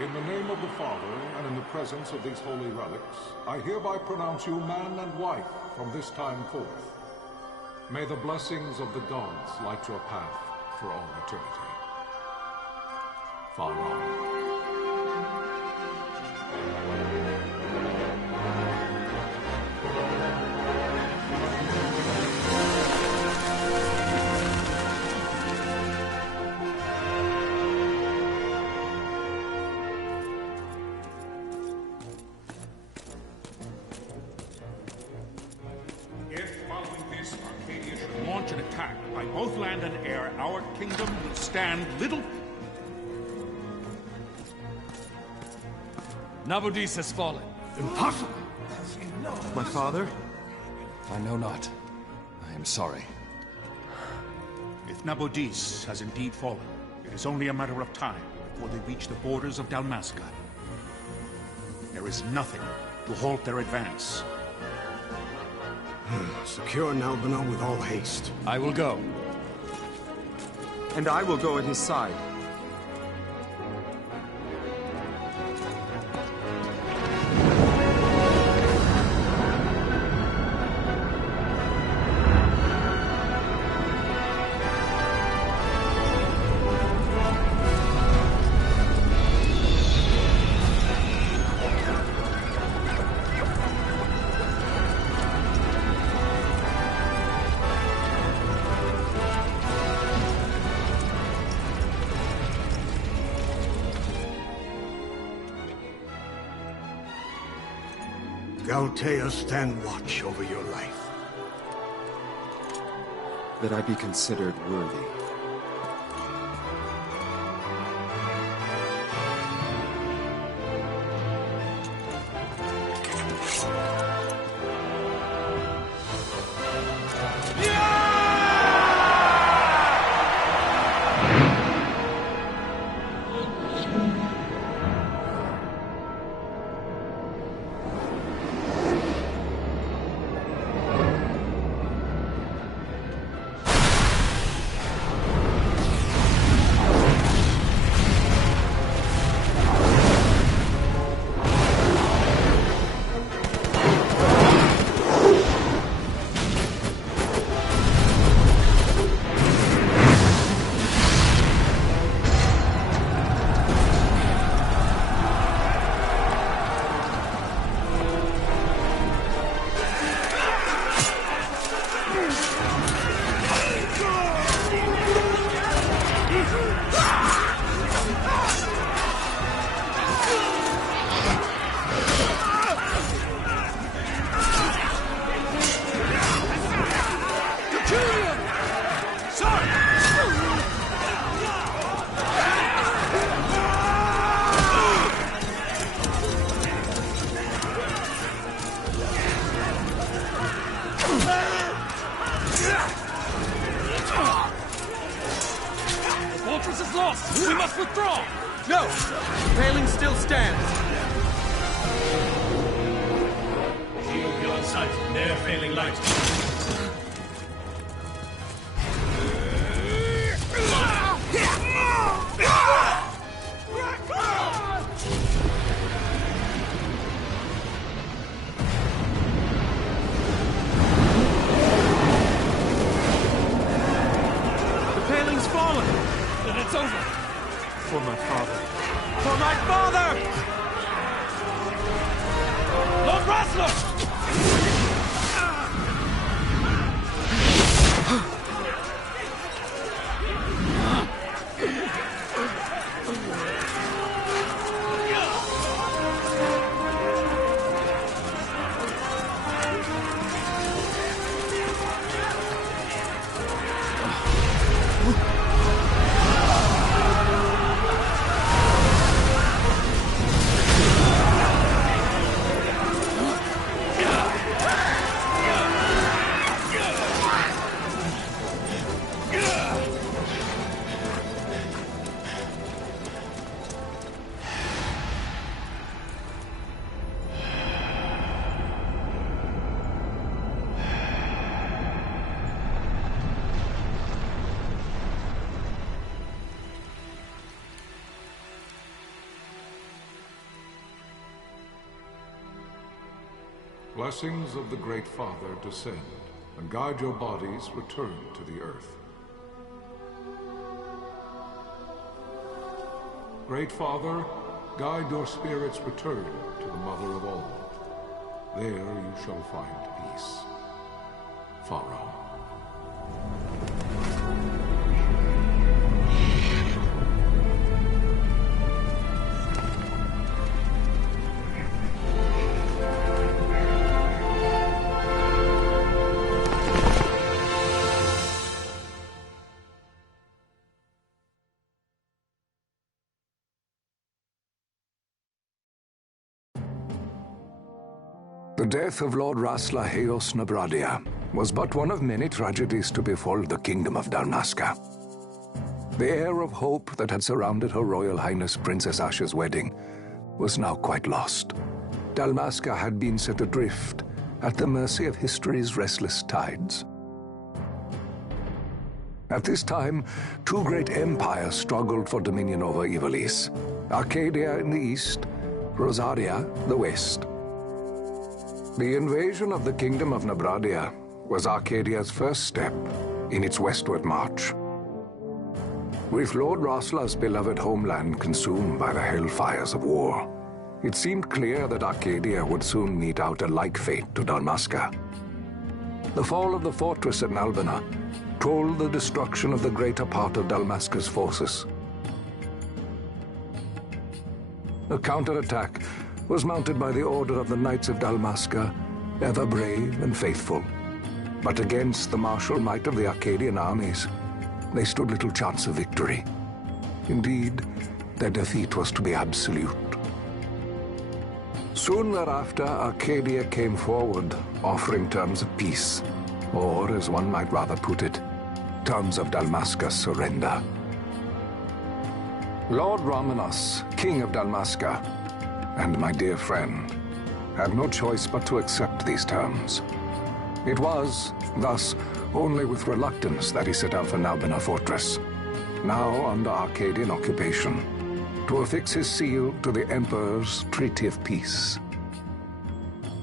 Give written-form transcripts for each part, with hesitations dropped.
In the name of the Father, and in the presence of these holy relics, I hereby pronounce you man and wife from this time forth. May the blessings of the gods light your path for all eternity. Far on. Both land and air, our kingdom will stand little... Nabudis has fallen. Impossible! My father? I know not. I am sorry. If Nabudis has indeed fallen, it is only a matter of time before they reach the borders of Dalmasca. There is nothing to halt their advance. Secure Nalbina with all haste. I will go. And I will go at his side. Galtea, stand watch over your life. That I be considered worthy. Blessings of the Great Father descend, and guide your bodies return to the earth. Great Father, guide your spirits return to the Mother of all. There you shall find peace. Pharaoh. The death of Lord Rasla Heos Nabradia was but one of many tragedies to befall the Kingdom of Dalmasca. The air of hope that had surrounded Her Royal Highness Princess Asha's wedding was now quite lost. Dalmasca had been set adrift at the mercy of history's restless tides. At this time, two great empires struggled for dominion over Ivalice: Arcadia in the east, Rosaria the west. The invasion of the Kingdom of Nabradia was Arcadia's first step in its westward march. With Lord Rasla's beloved homeland consumed by the hellfires of war, it seemed clear that Arcadia would soon mete out a like fate to Dalmasca. The fall of the fortress at Nalbina told the destruction of the greater part of Dalmasca's forces. A counterattack was mounted by the order of the Knights of Dalmasca, ever brave and faithful. But against the martial might of the Arcadian armies, they stood little chance of victory. Indeed, their defeat was to be absolute. Soon thereafter, Arcadia came forward, offering terms of peace, or, as one might rather put it, terms of Dalmasca's surrender. Lord Ramenos, King of Dalmasca, and my dear friend, had no choice but to accept these terms. It was, thus, only with reluctance that he set out for Nalbina Fortress, now under Arcadian occupation, to affix his seal to the Emperor's Treaty of Peace.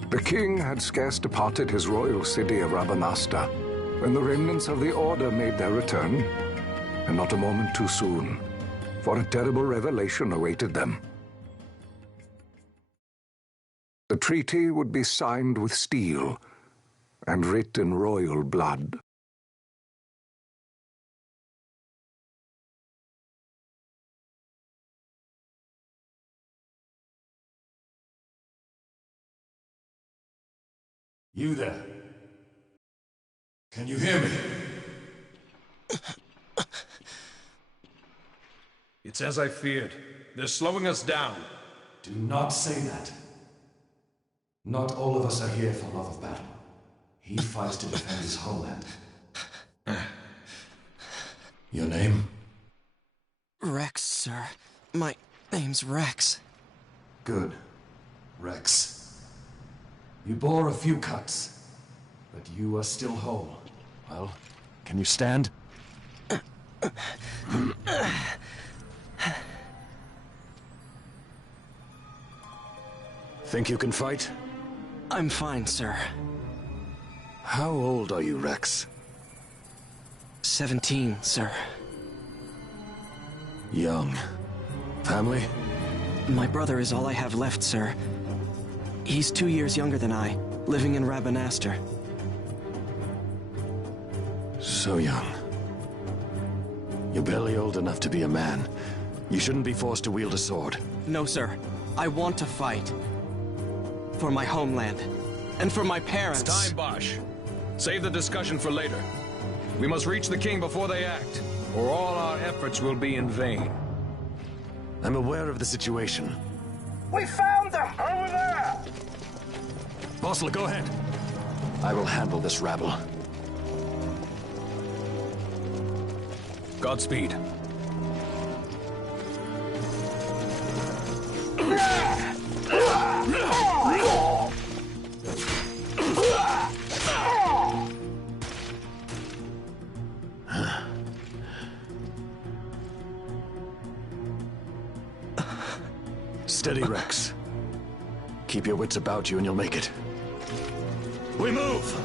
The king had scarce departed his royal city of Rabanasta when the remnants of the Order made their return, and not a moment too soon, for a terrible revelation awaited them. The treaty would be signed with steel and writ in royal blood. You there? Can you hear me? It's as I feared. They're slowing us down. Do not say that. Not all of us are here for love of battle. He fights to defend his homeland. Your name? Rex, sir. My name's Rex. Good. Rex. You bore a few cuts, but you are still whole. Well, can you stand? Think you can fight? I'm fine, sir. How old are you, Rex? 17, sir. Young. Family? My brother is all I have left, sir. He's 2 years younger than I, living in Rabanastre. So young. You're barely old enough to be a man. You shouldn't be forced to wield a sword. No, sir. I want to fight. For my homeland. And for my parents. It's time, Bosch. Save the discussion for later. We must reach the king before they act, or all our efforts will be in vain. I'm aware of the situation. We found them! Over there! Bossler, go ahead. I will handle this rabble. Godspeed. Steady, Rex. Keep your wits about you and you'll make it. We move!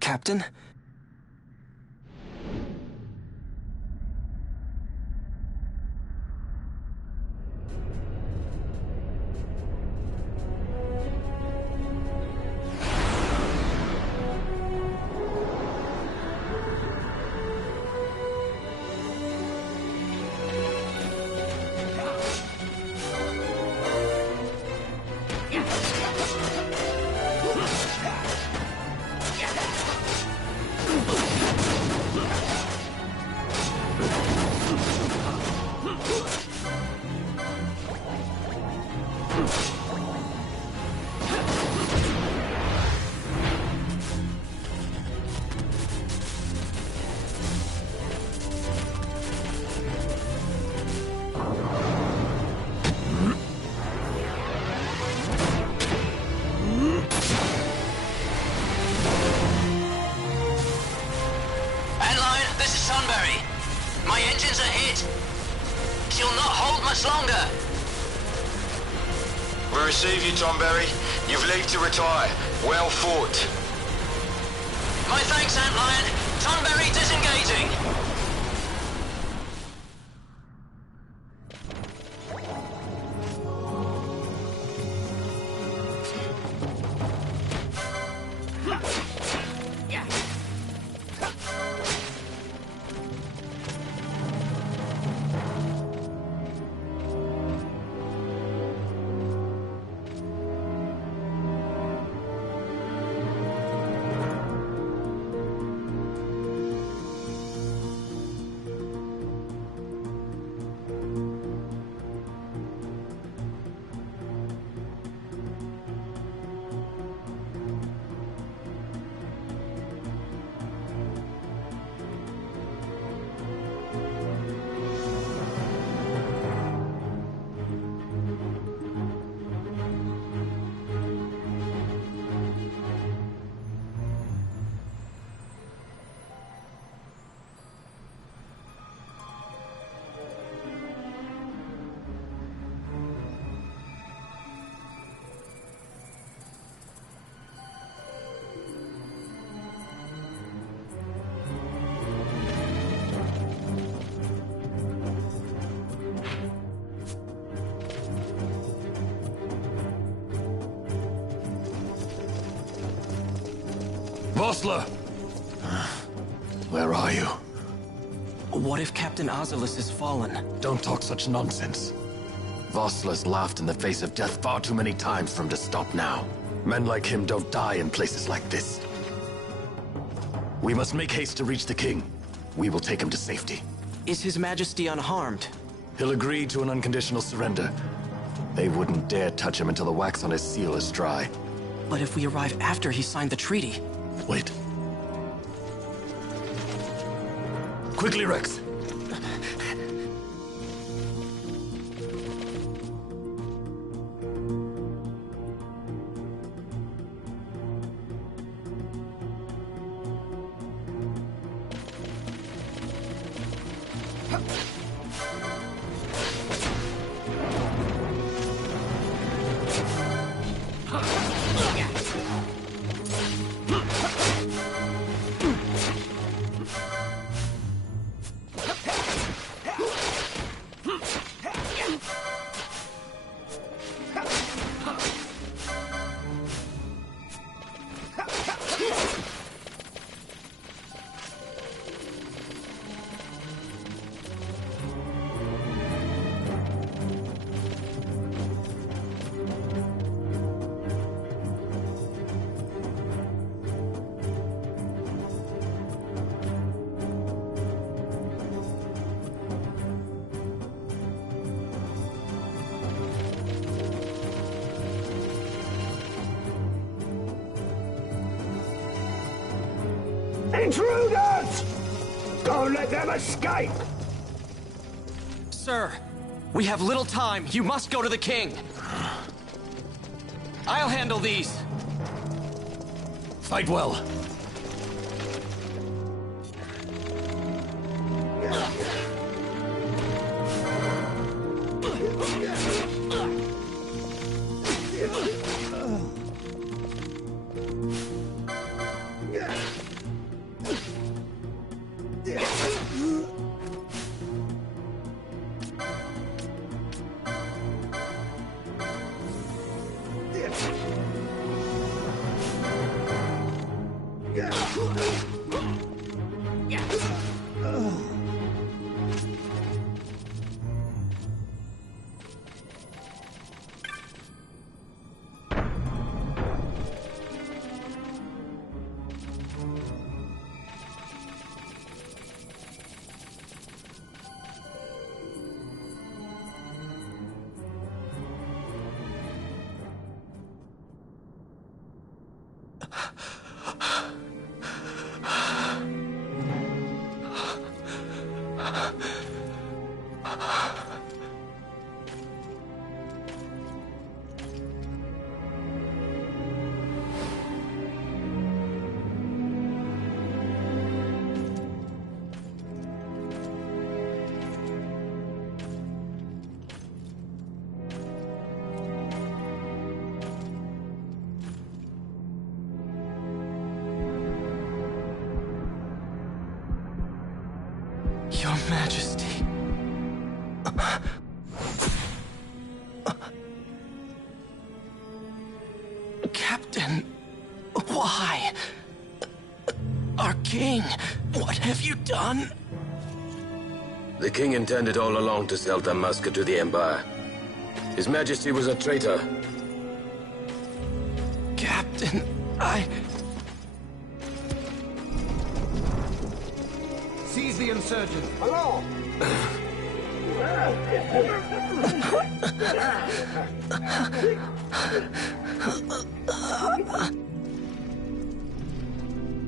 Captain? My engines are hit. She'll not hold much longer. We receive you, Tomberry. You've leave to retire. Well fought. My thanks, Antlion. Tomberry disengaging. Vossler! Where are you? What if Captain Oculus has fallen? Don't talk such nonsense. Vossler's laughed in the face of death far too many times for him to stop now. Men like him don't die in places like this. We must make haste to reach the king. We will take him to safety. Is His Majesty unharmed? He'll agree to an unconditional surrender. They wouldn't dare touch him until the wax on his seal is dry. But if we arrive after he signed the treaty? Wait. Quickly, Rex! Intruders! Don't let them escape! Sir, we have little time. You must go to the king. I'll handle these. Fight well. Your Majesty. Captain, why? Our king, what have you done? The king intended all along to sell Dalmasca to the Empire. His Majesty was a traitor. Captain, Seize the insurgent. Hello!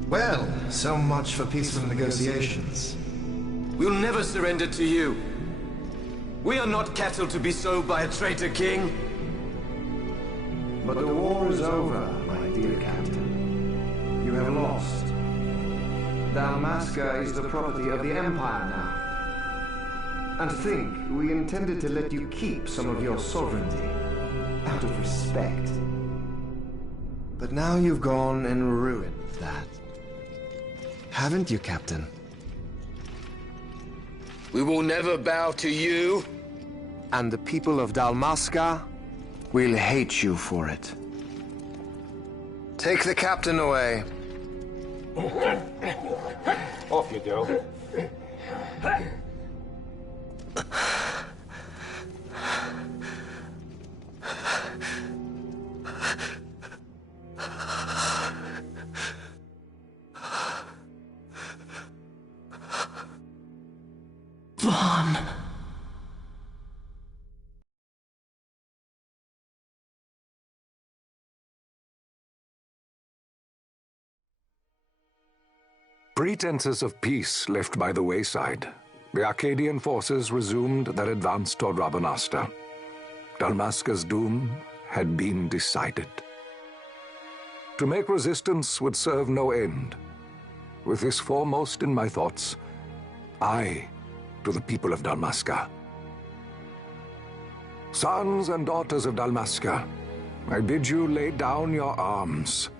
Well, so much for peaceful negotiations. We'll never surrender to you. We are not cattle to be sold by a traitor king. But the war is over, my dear Captain. You have lost. Dalmasca is the property of the Empire now. And to think, we intended to let you keep some of your sovereignty, out of respect. But now you've gone and ruined that. Haven't you, Captain? We will never bow to you. And the people of Dalmasca will hate you for it. Take the captain away. Off you go. Vaughn. Pretenses of peace left by the wayside, the Arcadian forces resumed their advance toward Rabanastre. Dalmasca's doom had been decided. To make resistance would serve no end. With this foremost in my thoughts, I, to the people of Dalmasca. Sons and daughters of Dalmasca, I bid you lay down your arms.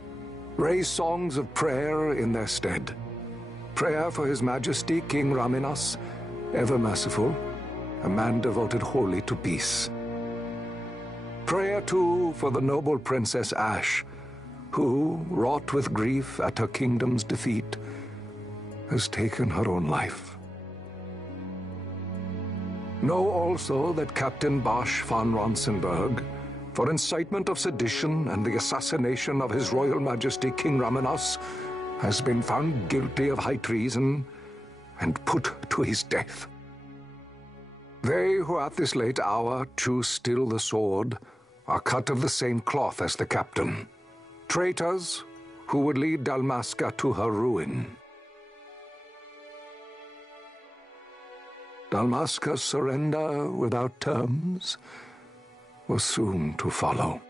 Raise songs of prayer in their stead. Prayer for His Majesty King Raminas, ever merciful, a man devoted wholly to peace. Prayer, too, for the noble Princess Ash, who, wrought with grief at her kingdom's defeat, has taken her own life. Know also that Captain Bosch von Ronsenberg, for incitement of sedition and the assassination of His Royal Majesty King Raminas, has been found guilty of high treason and put to his death. They who at this late hour choose still the sword are cut of the same cloth as the captain. Traitors who would lead Dalmasca to her ruin. Dalmasca's surrender without terms was soon to follow.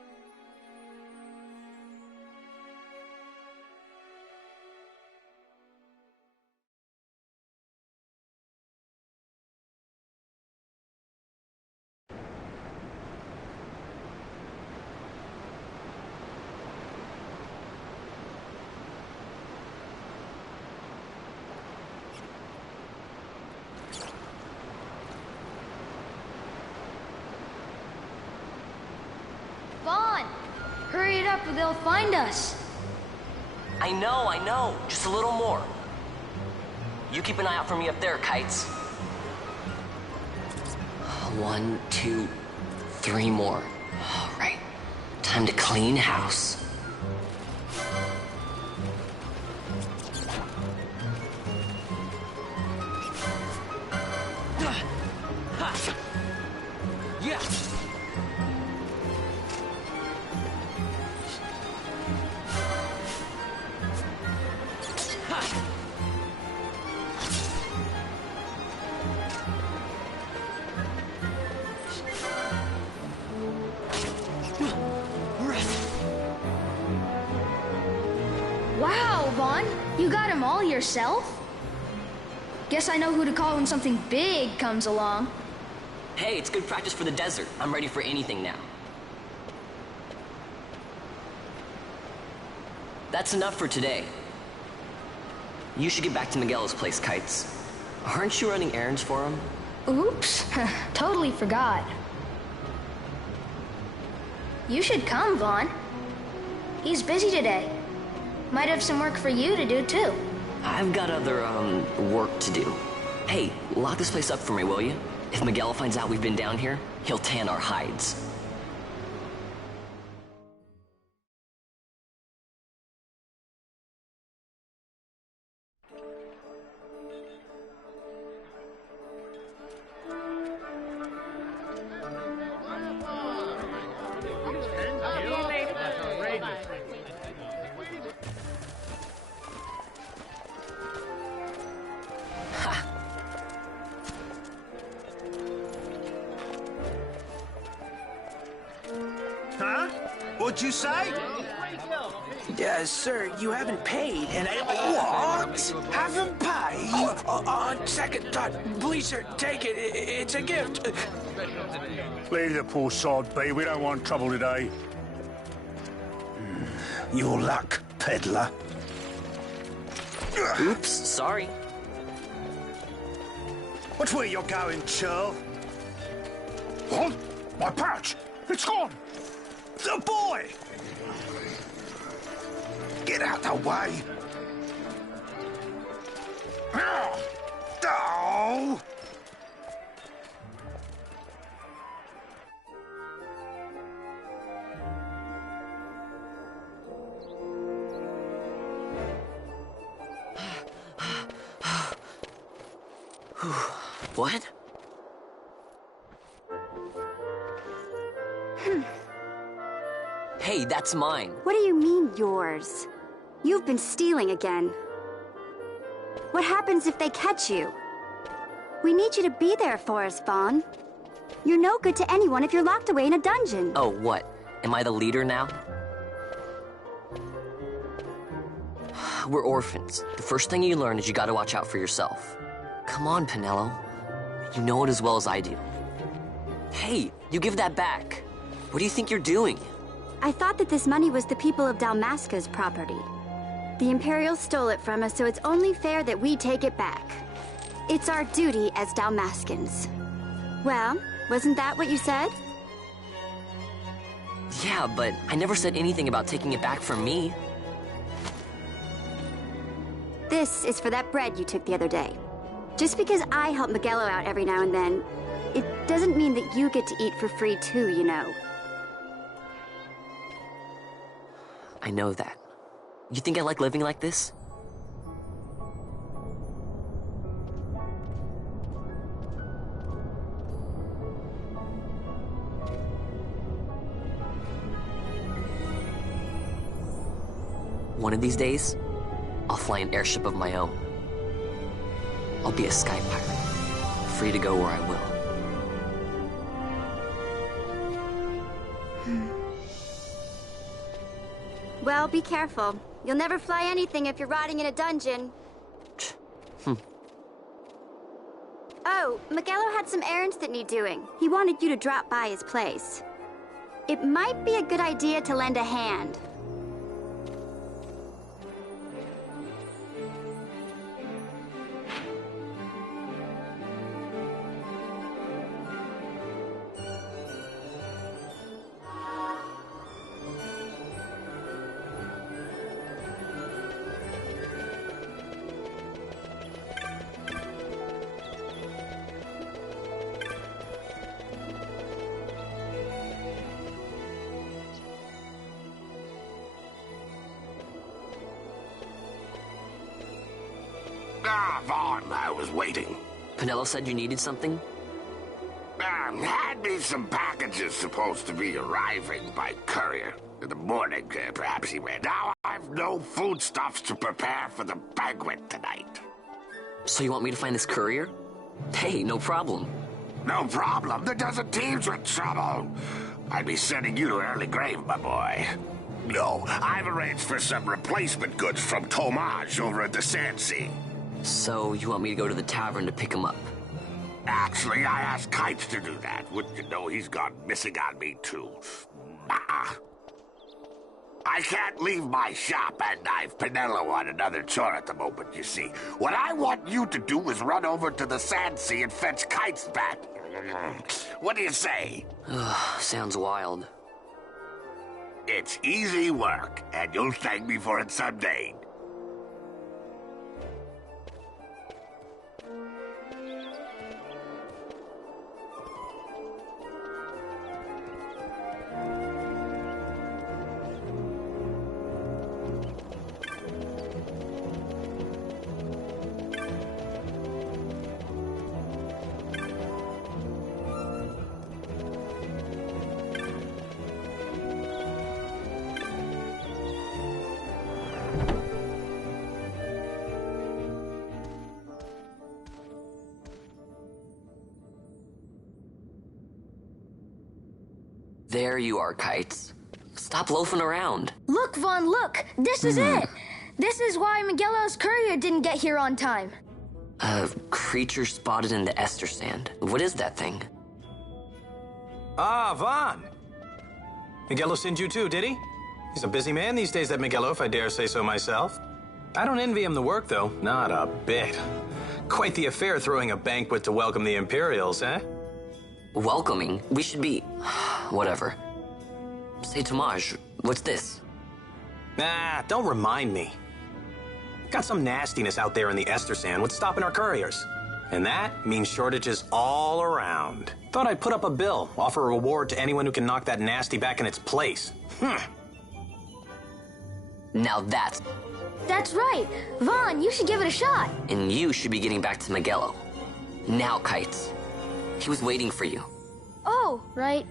Hurry it up or they'll find us. I know. Just a little more. You keep an eye out for me up there, Kites. 1, 2, 3 more. All right. Time to clean house. Yeah. Wow, Vaughn, you got him all yourself? Guess I know who to call when something big comes along. Hey, it's good practice for the desert. I'm ready for anything now. That's enough for today. You should get back to Miguel's place, Kites. Aren't you running errands for him? Oops, totally forgot. You should come, Vaughn. He's busy today. Might have some work for you to do, too. I've got other, work to do. Hey, lock this place up for me, will you? If Miguel finds out we've been down here, he'll tan our hides. Huh? What'd you say? Sir, you haven't paid, and What? Haven't paid? On second thought, please, sir, take it. It's a gift. Leave the poor sod be. We don't want trouble today. Your luck, peddler. Oops, sorry. Watch where you're going, churl. What? My pouch! It's gone! The boy! Get out the way! What? Hey, that's mine. What do you mean, yours? You've been stealing again. What happens if they catch you? We need you to be there for us, Vaughn. You're no good to anyone if you're locked away in a dungeon. Oh, what? Am I the leader now? We're orphans. The first thing you learn is you gotta watch out for yourself. Come on, Pinello. You know it as well as I do. Hey, you give that back. What do you think you're doing? I thought that this money was the people of Dalmasca's property. The Imperials stole it from us, so it's only fair that we take it back. It's our duty as Dalmascans. Well, wasn't that what you said? Yeah, but I never said anything about taking it back from me. This is for that bread you took the other day. Just because I help Miguelo out every now and then, it doesn't mean that you get to eat for free too, you know. I know that. You think I like living like this? One of these days, I'll fly an airship of my own. I'll be a sky pirate, free to go where I will. Well, be careful. You'll never fly anything if you're rotting in a dungeon. Oh, Miguelo had some errands that need doing. He wanted you to drop by his place. It might be a good idea to lend a hand. Ah, Vaughn, I was waiting. Pinello said you needed something? Had me some packages supposed to be arriving by courier. In the morning, perhaps he read. Now I've no foodstuffs to prepare for the banquet tonight. So you want me to find this courier? Hey, no problem. No problem. The dozen teams with trouble. I'd be sending you to early grave, my boy. No, I've arranged for some replacement goods from Tomage over at the Sand Sea. So you want me to go to the tavern to pick him up? Actually, I asked Kites to do that. Wouldn't you know he's gone missing on me, too? Nah. I can't leave my shop, and I've Pinello on another chore at the moment, you see. What I want you to do is run over to the Sand Sea and fetch Kites back. What do you say? Sounds wild. It's easy work, and you'll thank me for it someday. There you are, Kites. Stop loafing around. Look, Vaughn, look! This is it! This is why Miguelo's courier didn't get here on time. A creature spotted in the Ester Sand. What is that thing? Ah, Vaughn! Miguelo sent you too, did he? He's a busy man these days, that Miguelo, if I dare say so myself. I don't envy him the work, though. Not a bit. Quite the affair throwing a banquet to welcome the Imperials, eh? Welcoming? We should be... whatever. Say, Tomage, what's this? Nah, don't remind me. Got some nastiness out there in the Ester Sand. What's stopping our couriers? And that means shortages all around. Thought I'd put up a bill, offer a reward to anyone who can knock that nasty back in its place. Now that's... That's right! Vaughn, you should give it a shot! And you should be getting back to Miguelo. Now, Kites. He was waiting for you. Oh, right.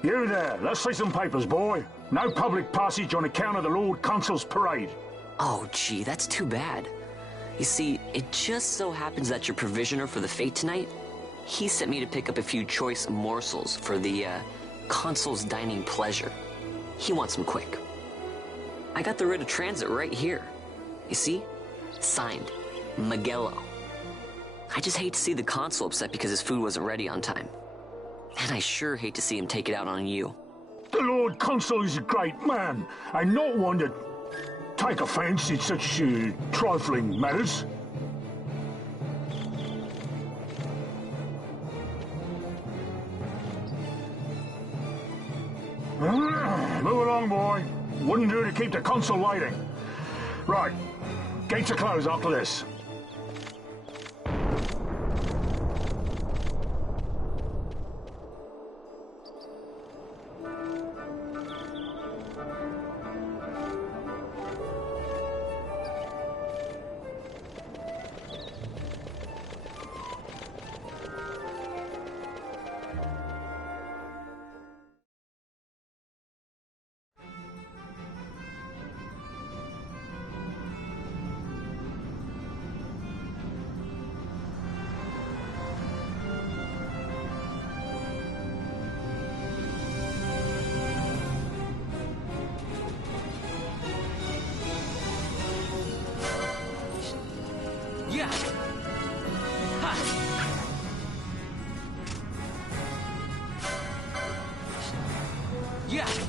You there, let's see some papers, boy. No public passage on account of the Lord Consul's parade. Oh, gee, that's too bad. You see, it just so happens that your provisioner for the fete tonight, he sent me to pick up a few choice morsels for the, Consul's dining pleasure. He wants them quick. I got the writ of transit right here. You see? Signed, Magello. I just hate to see the Consul upset because his food wasn't ready on time. And I sure hate to see him take it out on you. The Lord Consul is a great man, and not one to take offense in such trifling matters. on, boy. Wouldn't do to keep the consul waiting. Right. Gates are closed after this. Yeah. Ha. Yeah.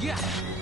Yeah.